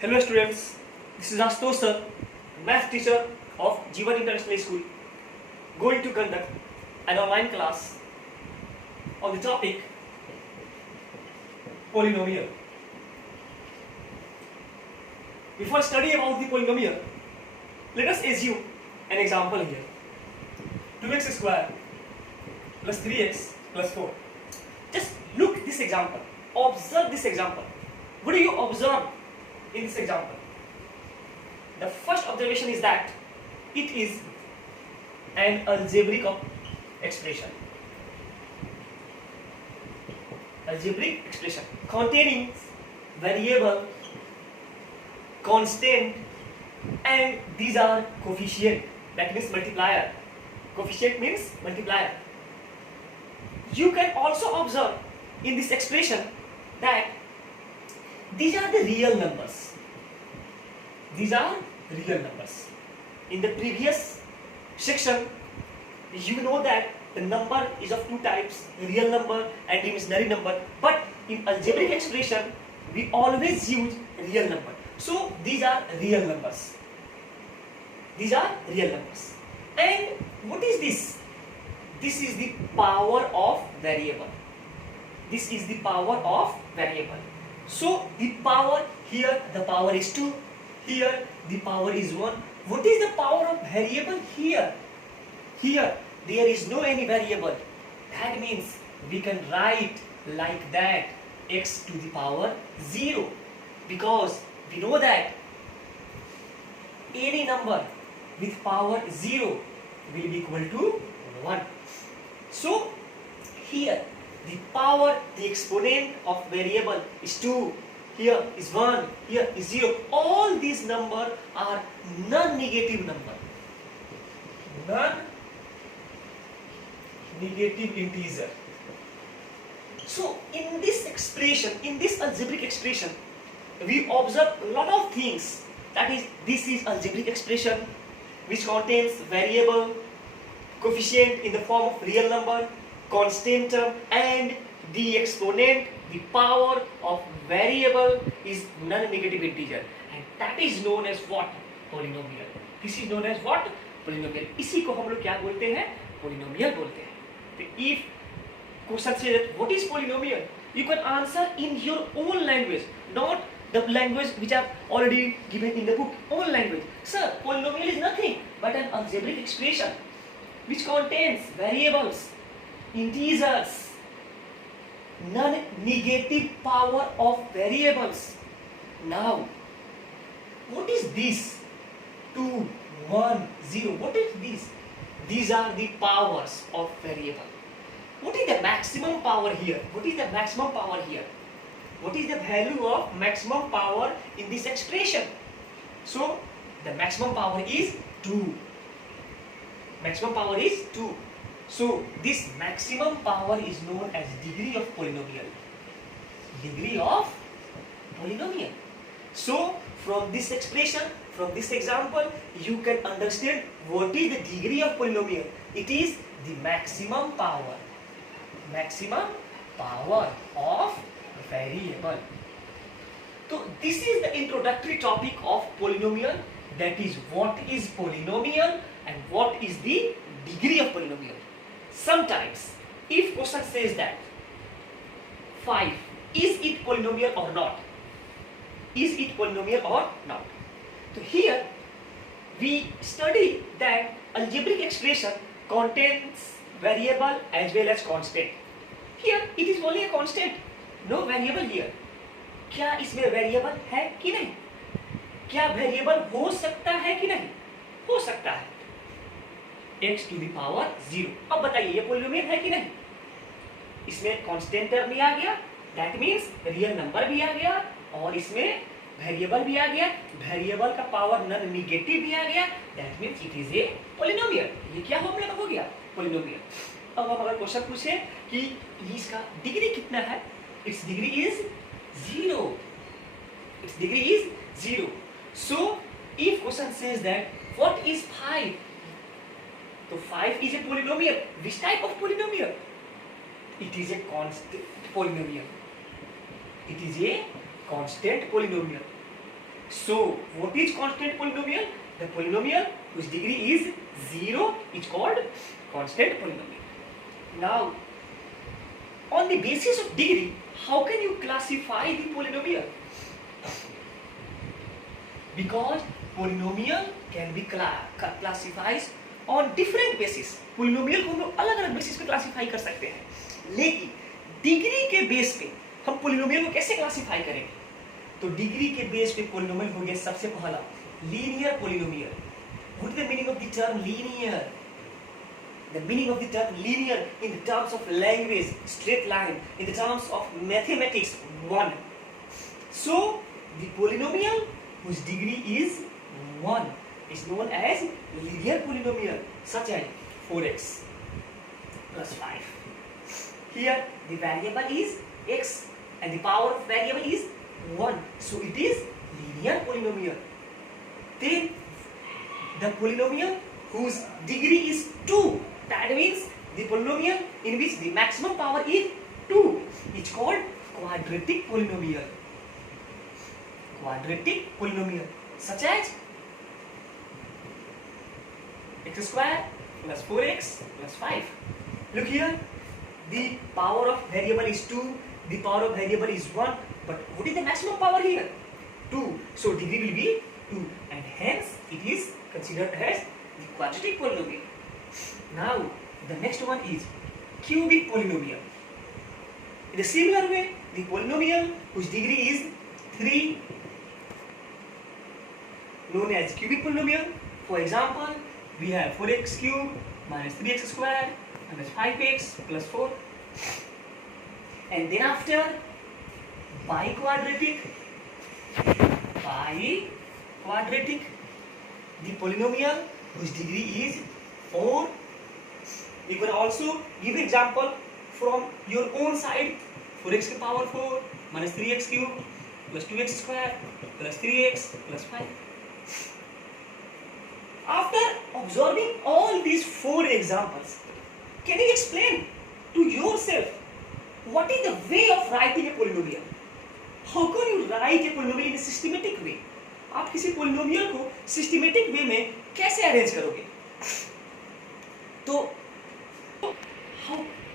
Hello students, this is Ashutosh sir, math teacher of Jeevan International School, going to conduct an online class on the topic polynomial. Before studying about the polynomial, let us assume an example here. 2x square plus 3x plus 4. Just look this example, observe this example. What do you observe in this example? The first observation is that it is an algebraic expression. Algebraic expression containing variable, constant, and these are coefficient. That means multiplier. Coefficient means multiplier. You can also observe in this expression that these are the real numbers. These are real numbers. In the previous section, you know that the number is of two types, real number and imaginary number. But in algebraic expression, we always use real number. So these are real numbers. These are real numbers. And what is this? This is the power of variable. This is the power of variable. So the power here, the power is 2. Here the power is 1. What is the power of variable here? Here there is no any variable. That means we can write like that x to the power 0, because we know that any number with power 0 will be equal to 1. So here the power, the exponent of variable is 2, here is 1, here is 0. All these numbers are non-negative number. Non-negative integer. So in this expression, in this algebraic expression, we observe a lot of things. That is, this is algebraic expression which contains variable, coefficient in the form of real number, constant term, and the exponent, the power of variable is non-negative integer, and that is known as what? Polynomial. This is known as what? Polynomial. इसी को हम लोग क्या बोलते हैं? Polynomial बोलते हैं. तो if question says what is polynomial, you can answer in your own language, not the language which are already given in the book. Own language. Sir, polynomial is nothing but an algebraic expression which contains variables, integers, non-negative power of variables. Now, what is this? 2, 1, 0. What is this? These are the powers of variable. What is the maximum power here? What is the maximum power here? What is the value of maximum power in this expression? So, the maximum power is 2. Maximum power is 2. So, this maximum power is known as degree of polynomial. Degree of polynomial. So, from this expression, from this example, you can understand what is the degree of polynomial. It is the maximum power. Maximum power of variable. So, this is the introductory topic of polynomial. That is, what is polynomial and what is the degree of polynomial. Sometimes, if question says that 5, is it polynomial or not? Is it polynomial or not? So here, we study that algebraic expression contains variable as well as constant. Here, it is only a constant, no variable here. क्या इसमें variable है कि नहीं? क्या variable हो सकता है कि नहीं? हो सकता है. x to the power 0. अब बताइए ये polynomial है कि नहीं? इसमें constant term भी आ गया, that means real number भी आ गया, और इसमें variable भी आ गया, variable का power non-negative भी आ गया, that means it is a polynomial. ये क्या हो गया? Polynomial. अब हम अगर क्वेश्चन पूछे कि इसका डिग्री कितना है? Its degree is 0. Its degree is 0. So, if question says that what is 5? So 5 is a polynomial. Which type of polynomial? It is a constant polynomial. It is a constant polynomial. So what is constant polynomial? The polynomial whose degree is 0 is called constant polynomial. Now, on the basis of degree, how can you classify the polynomial? Because polynomial can be classified on different basis. polynomial को हम लोग अलग अलग basis पे classify कर सकते हैं, लेकिन डिग्री के बेस पे हम polynomial को कैसे क्लासीफाई करेंगे? तो डिग्री के बेस पे polynomial हो गया सबसे पहला linear polynomial. What is the meaning of the term linear? The meaning of the term linear in the terms of language, straight line, in the terms of mathematics, 1. So the polynomial whose degree is 1 is known as linear polynomial, such as 4x plus 5. Here the variable is x and the power of variable is 1. So it is linear polynomial. Then the polynomial whose degree is 2, that means the polynomial in which the maximum power is 2, is called quadratic polynomial. Quadratic polynomial, such as x square plus 4x plus 5. Look here, the power of variable is 2, the power of variable is 1, but what is the maximum power here? 2. So degree will be 2, and hence it is considered as the quadratic polynomial. Now the next one is cubic polynomial. In a similar way, the polynomial whose degree is 3, known as cubic polynomial. For example, we have 4x cubed minus 3x squared minus 5x plus 4, and then after biquadratic, the polynomial whose degree is 4. You can also give example from your own side. 4x to power 4 minus 3x cubed plus 2x squared plus 3x plus 5. After observing all these 4 examples, can you explain to yourself what is the way of writing a polynomial? How can you write a polynomial in a systematic way? आप किसी polynomial को systematic way में कैसे arrange करोगे? तो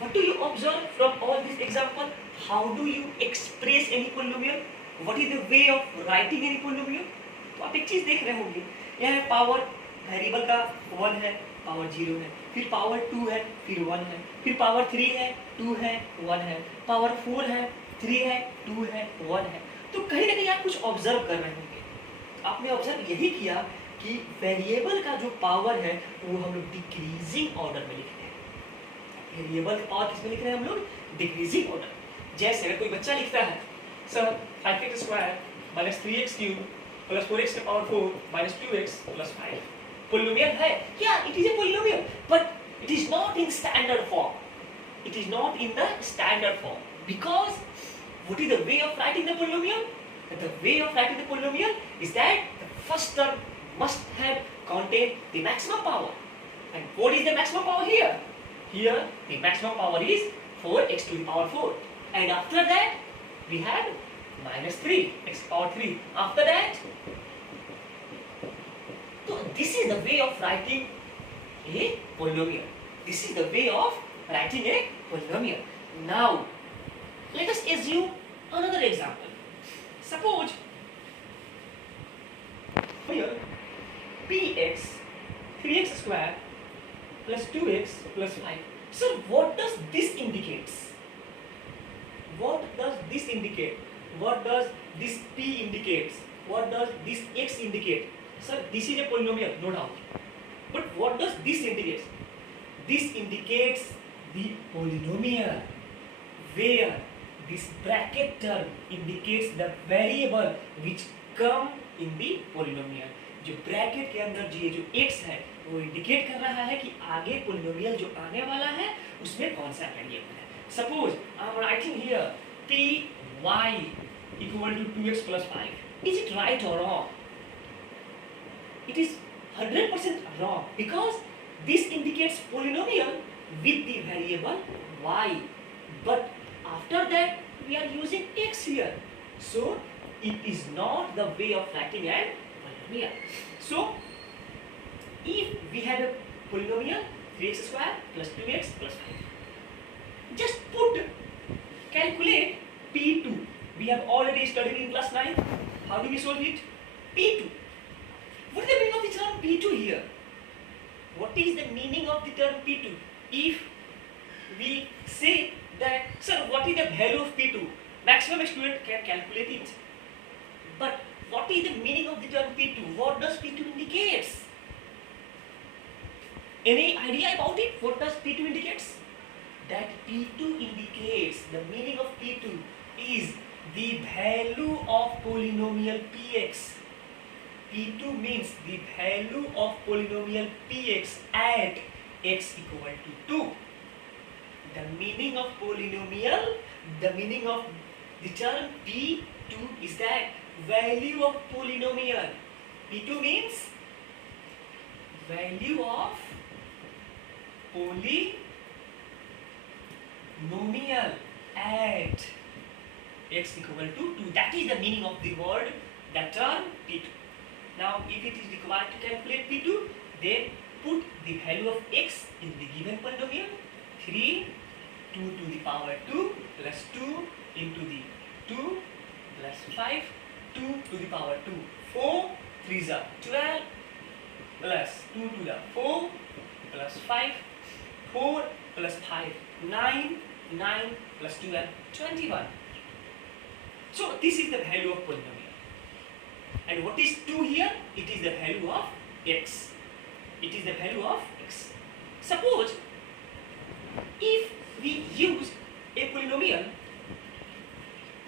what do you observe from all these examples? How do you express any polynomial? What is the way of writing any polynomial? तो आप एक चीज देख रहे होंगे, यहाँ पावर वेरिएबल का 1 है, पावर 0 है, फिर पावर 2 है, फिर 1 है, फिर पावर 3 है, 2 है, 1 है, पावर 4 है, 3 है, 2 है, 1 है. तो कहीं ना कहीं आप कुछ ऑब्जर्व कर रहे होंगे. आपने ऑब्जर्व यही किया कि वेरिएबल का जो पावर है वो हम लोग डिक्रीजिंग ऑर्डर में लिख रहे हैं. वेरिएबल का पावर किसमें लिख रहे हैं हम लोग? Decreasing order. जैसे अगर कोई बच्चा लिखता है sir 5x square minus 3x cube plus 4x के power 4 minus 2x plus 5. polynomial है, yeah, it is a polynomial, but it is not in standard form. It is not in the standard form, because what is the way of writing the polynomial? The way of writing the polynomial is that the first term must have contained the maximum power. And what is the maximum power here? Here the maximum power is 4x to the power 4, and after that we have minus 3 x power 3. After that, so this is the way of writing a polynomial. This is the way of writing a polynomial. Now, let us assume another example. Suppose here px 3x square plus 2x plus 5. So what does this indicate? What does this indicate? What does this p indicate? What does this x indicate? Sir, this is a polynomial, no doubt. But what does this indicate? This indicates the polynomial where this bracket term indicates the variable which come in the polynomial. जो bracket के अंदर जो x है वो indicate कर रहा है कि आगे पोलिनोमियल जो आने वाला है उसमें कौन सा वेरिएबल है. Suppose I am writing here p y equal to 2x plus 5. Is it right or wrong? It is 100% wrong, because this indicates polynomial with the variable y, but after that we are using x here, so it is not the way of writing an polynomial. So, if we have a polynomial 3x square plus 2x plus 5, just calculate P2. We have already studied in class 9. How do we solve it? P2. What is the meaning of the term P2 here? What is the meaning of the term P2? If we say that, sir, what is the value of P2? Maximum student can calculate it. But what is the meaning of the term P2? What does P2 indicates? Any idea about it? What does P2 indicates? That P2 indicates, the meaning of P2 is the value of polynomial Px. P2 means the value of polynomial Px at x equal to 2. The meaning of polynomial, the meaning of the term P2 is that value of polynomial. P2 means value of polynomial at x equal to 2. That is the meaning of the word, the term P2. Now, if it is required to calculate P2, then put the value of x in the given polynomial. 3, 2 to the power 2 plus 2 into the 2 plus 5, 2 to the power 2. 4, 3s are 12 plus 2 to the 4 plus 5, 4 plus 5, 9, 9 plus 12, 21. So this is the value of polynomial. And what is 2 here? It is the value of x. It is the value of x. Suppose if we use a polynomial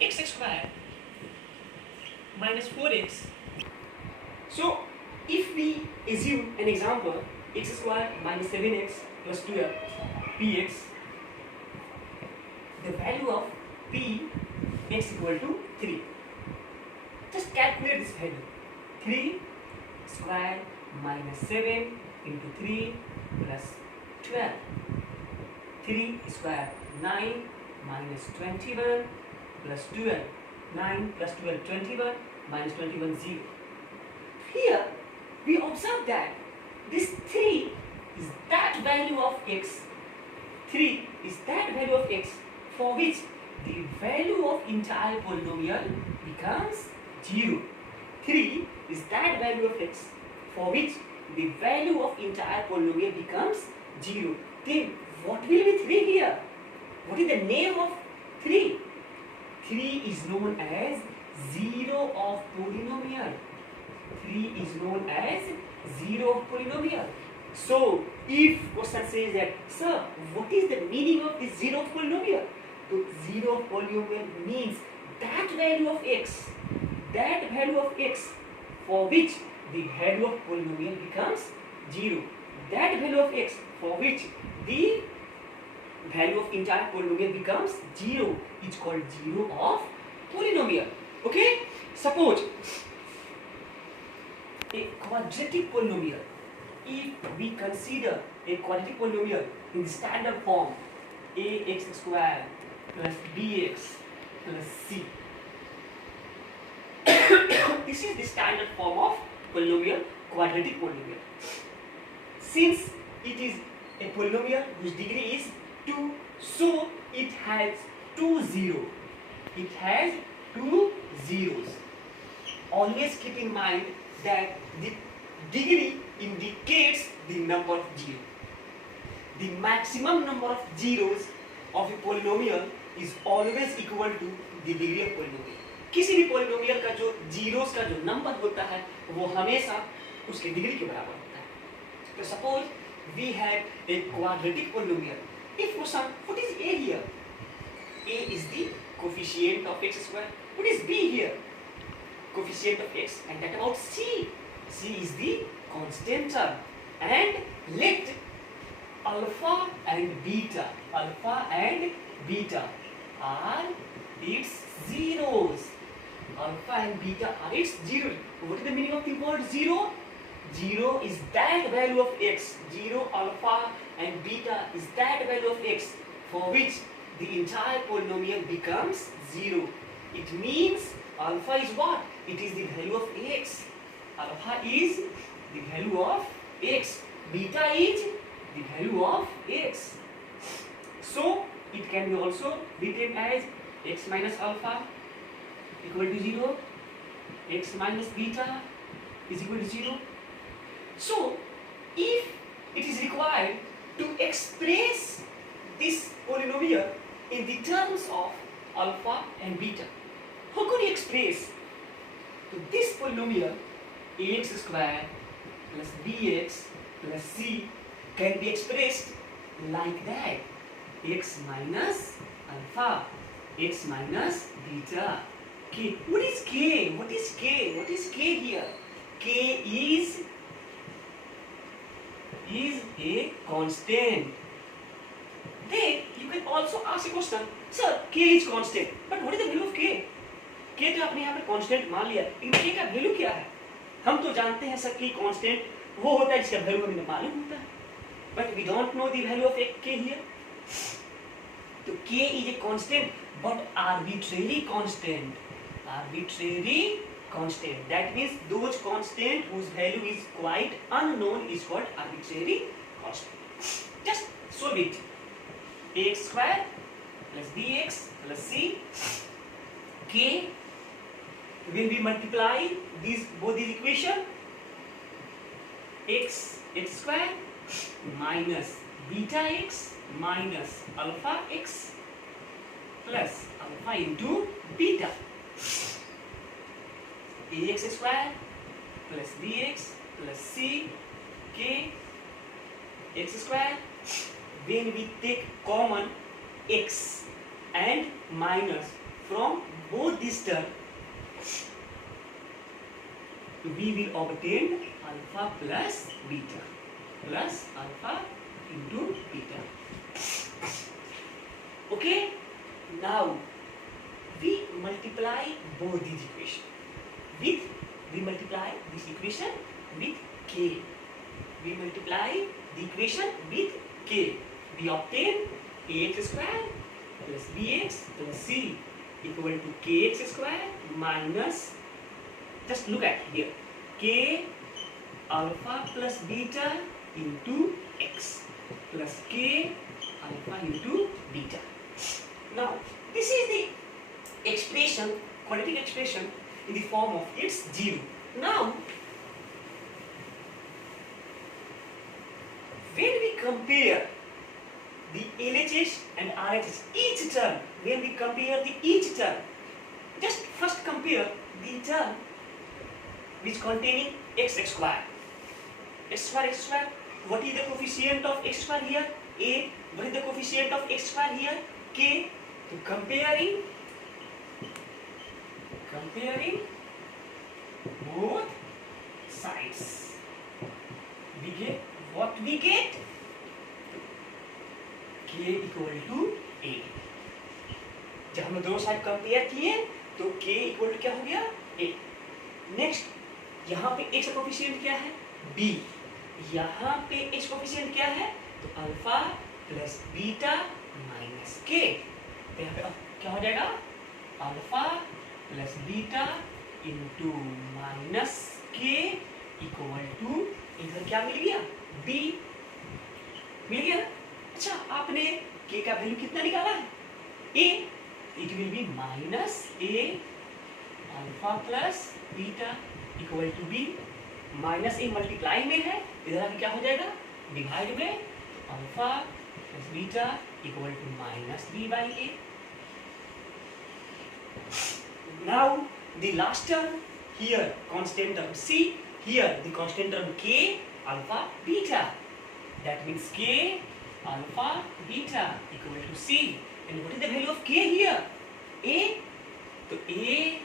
x square minus 4x. So if we assume an example x square minus 7x plus 12 px, the value of p x equal to 3. Just calculate this value. 3 square minus 7 into 3 plus 12. 3 square 9 minus 21 plus 12. 9 plus 12 21 minus 21 0. Here we observe that this 3 is that value of x. 3 is that value of x for which the value of entire polynomial becomes 0. 3 is that value of x for which the value of entire polynomial becomes 0. Then what will be 3 here? What is the name of 3? 3 is known as 0 of polynomial. 3 is known as 0 of polynomial. So, if question says that, sir, what is the meaning of this 0 of polynomial? So, 0 of polynomial means that value of x for which the value of polynomial becomes 0. That value of x for which the value of entire polynomial becomes 0 is called 0 of polynomial. Okay? Suppose a quadratic polynomial. If we consider a quadratic polynomial in the standard form ax square plus bx plus c. This is the standard form of polynomial, quadratic polynomial. Since it is a polynomial whose degree is 2, so it has 2 zeros. It has 2 zeros. Always keep in mind that the degree indicates the number of zeros. The maximum number of zeros of a polynomial is always equal to the degree of polynomial. किसी भी polynomial का जो zeros का जो number होता है वो हमेशा उसके डिग्री के बराबर होता है. So suppose we have a quadratic polynomial. If for some, what is a here? A is the coefficient of x square. What is b here? Coefficient of x. And that about c. C is the constant term. And let alpha and beta are its zeros. Alpha and beta are its zeros. What is the meaning of the word 0? 0 is that value of x. 0 alpha and beta is that value of x for which the entire polynomial becomes 0. It means Alpha is what? It is the value of x. Alpha is the value of x. Beta is the value of x. So it can be also written as x minus alpha equal to 0, x minus beta is equal to 0. So if it is required to express this polynomial in the terms of alpha and beta, how could you express? So this polynomial ax square plus bx plus c can be expressed like that: x minus alpha, x minus beta, k. What is k? What is k? What is k here? K is a constant. Then you can also ask a question, sir, k is constant, but what is the value of k? k तो आपने यहाँ पे constant मान लिया, लेकिन k का value क्या है? हम तो जानते हैं सर कि कांस्टेंट वो होता है जिसका वैल्यू हमें मालूम होता है, but we don't know the value of k here. तो k is a constant, but arbitrary constant. Arbitrary constant. That means those constant whose value is quite unknown is called arbitrary constant. Just solve it. Ax square plus bx plus c, k. When we multiply both these equation, x square minus beta x minus alpha x plus alpha into beta, ax square plus bx plus c, k, x square. When we take common x and minus from both these terms, we will obtain alpha plus beta plus alpha into beta. Okay, now we multiply both these equations with, we multiply this equation with k. We multiply the equation with k. We obtain ax square plus bx plus c equal to kx square minus, just look at here, k alpha plus beta into x plus k alpha into beta. Now this is the expression, quadratic expression in the form of its 0. Now when we compare the LHS and RHS, each term, when we compare the each term, just first compare the term which containing x square. X square, what is the coefficient of x square here? A. What is the coefficient of x square here? K. So comparing both sides, we get what we get? k equal to a. जब हम दोनों side compare किए तो k equal to क्या हो गया? a. Next यहाँ पे x का कोफिशिएंट क्या है? b. यहाँ पे x कोफिशिएंट क्या है? तो alpha plus beta minus k. तो यहाँ पे अब क्या हो जाएगा? Alpha plus beta into minus k equal to, इधर क्या मिल गया? b मिल गया। अच्छा, आपने k का वैल्यू कितना निकाला है? a. It will be minus a alpha plus beta equal to b. Minus a multiply में है, इधर क्या हो जाएगा? डिवाइड में, तो alpha plus beta equal to minus b by a. Now the last term here, constant term c, here the constant term k alpha beta. That means k alpha beta equal to c. And what is the value of k here? a. So a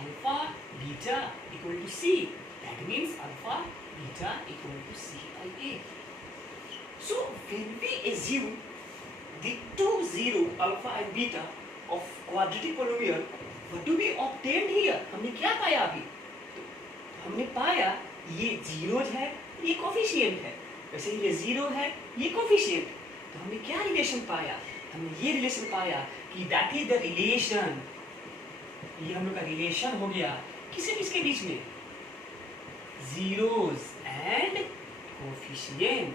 alpha beta equal to c. That means alpha beta equal to c by a. So when we assume the two zero alpha and beta of quadratic polynomial, what do we obtain here? हमने क्या पाया अभी? तो हमने पाया ये zeros है, ये कोफिशिएंट है, वैसे ये जीरो है, ये कोफिशिएंट। तो हमने क्या रिलेशन पाया? हमने ये रिलेशन पाया कि दैट इज द रिलेशन ये हम लोग का रिलेशन हो गया किसके किसके बीच में, जीरोज एंड कोफिशिएंट।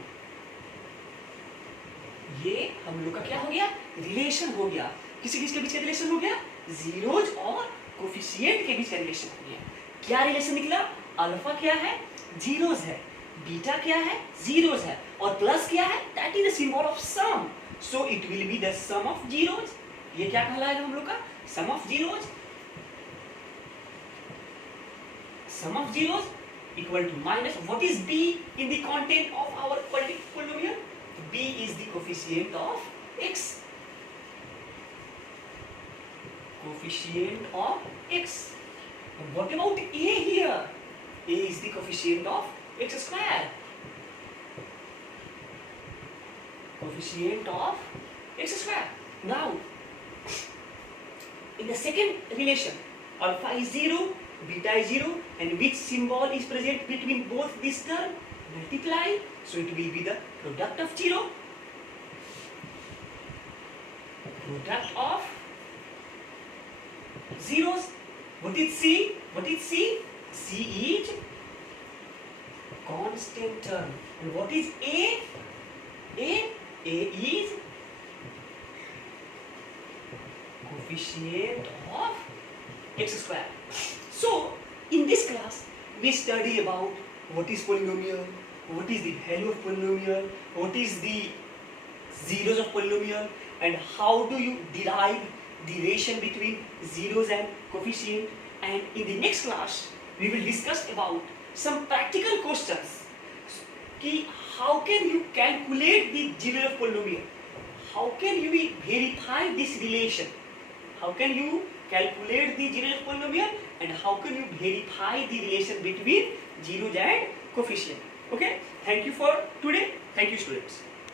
ये हम लोग का क्या हो गया, रिलेशन हो गया। किसी किसके बीच का रिलेशन हो गया, जीरोज और कोफिशिएंट के बीच का रिलेशन हो गया। क्या रिलेशन निकला, अल्फा क्या है, जीरोज है, बीटा क्या है, जीरोज है, और प्लस क्या है, that is the symbol of sum, so it will be the sum of zeros. ये क्या कहलाएगा हम लोग का, sum of zeros. Sum of zeros equal to minus what is b in the content of our polynomial? B is the coefficient of x. Coefficient of x. And what about a here? A is the coefficient of x square. Coefficient of x square. Now, in the second relation, alpha is 0, beta is 0, and which symbol is present between both this term, multiply, so it will be the product of 0, product of zeros. What is c, what is c, c is constant term, and what is a is coefficient of x square. So, in this class, we study about what is polynomial, what is the value of polynomial, what is the zeros of polynomial, and how do you derive the relation between zeros and coefficient. And in the next class, we will discuss about some practical questions. Ki how can you calculate the zeros of polynomial? How can you verify this relation? How can you calculate the zeros of polynomial, and how can you verify the relation between zeros and coefficient? Okay, thank you for today. Thank you, students.